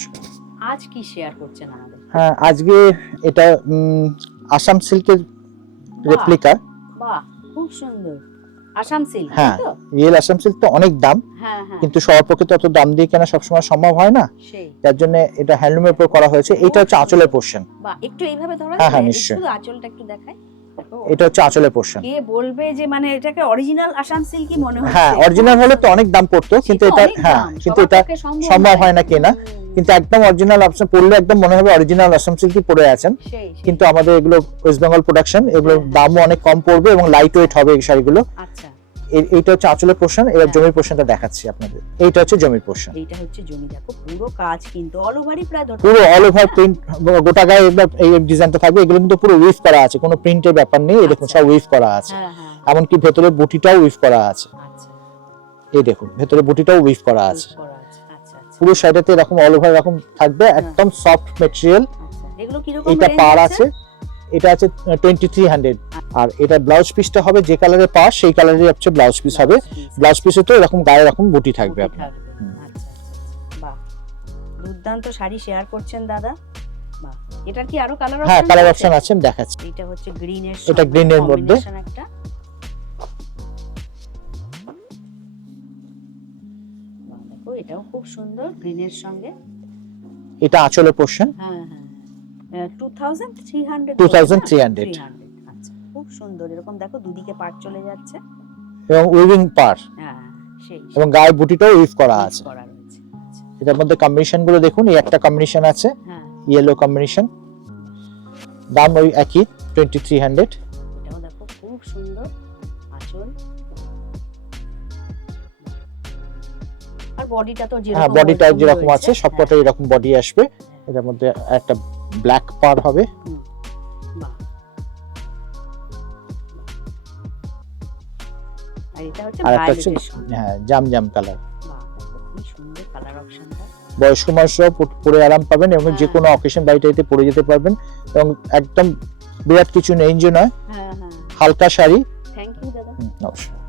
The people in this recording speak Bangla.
নমস্কার। আজ কি শেয়ার করছেন আমাদের? হ্যাঁ, আজকে এটা আসাম সিল্কের রেপ্লিকা। বাহ, খুব সুন্দর। আসাম সিল্ক, হ্যাঁ, তাই তো? রিয়েল আসাম সিল্ক তো অনেক দাম, হ্যাঁ হ্যাঁ, কিন্তু সবার পক্ষে তো অত দাম দিয়ে কেনা সবসময় সম্ভব হয় না, সেই। যার জন্য এটা হ্যান্ডলুমের উপর করা হয়েছে। এটা হচ্ছে আঁচলের পোর্শন। বাহ, একটু এইভাবে ধরা হ্যাঁ, হ্যাঁ, যাবে? নিশ্চয়ই। শুধু আঁচলটা একটু দেখাই। দেখো, এটা হচ্ছে আঁচলের পোর্শন। কে বলবে যে মানে এটাকে অরিজিনাল আসাম সিল্কই মনে হচ্ছে? হ্যাঁ, অরিজিনাল হলে তো অনেক দাম পড়তো, কিন্তু এটা হ্যাঁ, কিন্তু এটা সম্ভব হয় না কেনা। কিন্তু একদম অরিজিনাল আপনি পড়লে একদম মনে হবে অরিজিনাল আসাম সিল্কই পরে আছেন। কিন্তু আমাদের এগুলো ওয়েস্ট বেঙ্গল প্রোডাকশন, এগুলোর দামও অনেক কম পড়বে এবং লাইট ওয়েট হবে এই শাড়িগুলো। আচ্ছা, এইটা হচ্ছে আঁচলের পোর্শন। এবার জমির পোর্শনটা দেখাচ্ছি আপনাদের। এইটা হচ্ছে জমির পোর্শন। এইটা হচ্ছে জমি। দেখো পুরো কাজ কিন্তু অল ওভারই প্রায় ধরতে পুরো অল ওভার প্রিন্ট, গোটা গায়ে একবার এই ডিজাইনটা থাকবে। এগুলো কিন্তু পুরো উইভ করা আছে, কোনো প্রিন্টের ব্যাপার নেই। এই দেখুন সব উইভ করা আছে। হ্যাঁ হ্যাঁ, এমনকি ভেতরে বুটিটাও উইভ করা আছে। আচ্ছা, এই দেখুন ভেতরে বুটিটাও উইভ করা আছে। করা আছে। আচ্ছা আচ্ছা, পুরো শাড়িতে এরকম অল ওভার এরকম থাকবে, একদম সফট ম্যাটেরিয়াল। আচ্ছা। এগুলো কি রকম এটা রেঞ্জ পার আছে, এটা আছে 2300। আর এটা ব্লাউজ পিসটা হবে যে কালারে পার সেই কালারের হচ্ছে ব্লাউজ পিস হবে। ব্লাউজ পিসে তো এরকম গায়ে এরকম বুটি থাকবে আপনার। আচ্ছা, বাহ, দুর্দান্ত শাড়ি শেয়ার করছেন দাদা। বাহ, এটার কি আরো কালার অপশন? হ্যাঁ, কালার অপশন আছে, আমি দেখাচ্ছি। এটা হচ্ছে গ্রিনের, এটা গ্রিনের মধ্যে একটা। বাহ, দেখো এটাও খুব সুন্দর গ্রিনের সঙ্গে। এটা আঁচলের পোর্শন। হ্যাঁ হ্যাঁ, 2300। 2300। আচ্ছা, খুব সুন্দর। এরকম দেখো দুদিকে পাট চলে যাচ্ছে এবং উইভিং পার, হ্যাঁ সেই, এবং গায়ে বুটিটাও উইভ করা আছে। করা রয়েছে। আচ্ছা, এটার মধ্যে কম্বিনেশন গুলো দেখুন। এই একটা কম্বিনেশন আছে, হ্যাঁ, ইয়েলো কম্বিনেশন। দাম ওই একই 2300। এটাও দেখো খুব সুন্দর আঁচল। আর বডিটা তো যেরকম, হ্যাঁ, বডিটা ওরকমই যেরকম রয়েছে। আছে সবকটাই এরকম বডি আসবে। এটার মধ্যে একটা ব্ল্যাক পার হবে। বাহ। আর এটা হচ্ছে আর একটা হচ্ছে ভায়োলেটের সঙ্গে। হ্যাঁ, জাম কালার। বাহ, দেখো কি সুন্দর কালার অপশনটা। বয়স্ক মানুষরাও পরে আরাম পাবেন এবং যে কোনো অকেশন বাড়িতে পরে যেতে পারবেন। এবং একদম বিরাট কিছু নেই যে নয়, হ্যাঁ হ্যাঁ, হালকা শাড়ি। থ্যাংক ইউ দাদা। নমস্কার।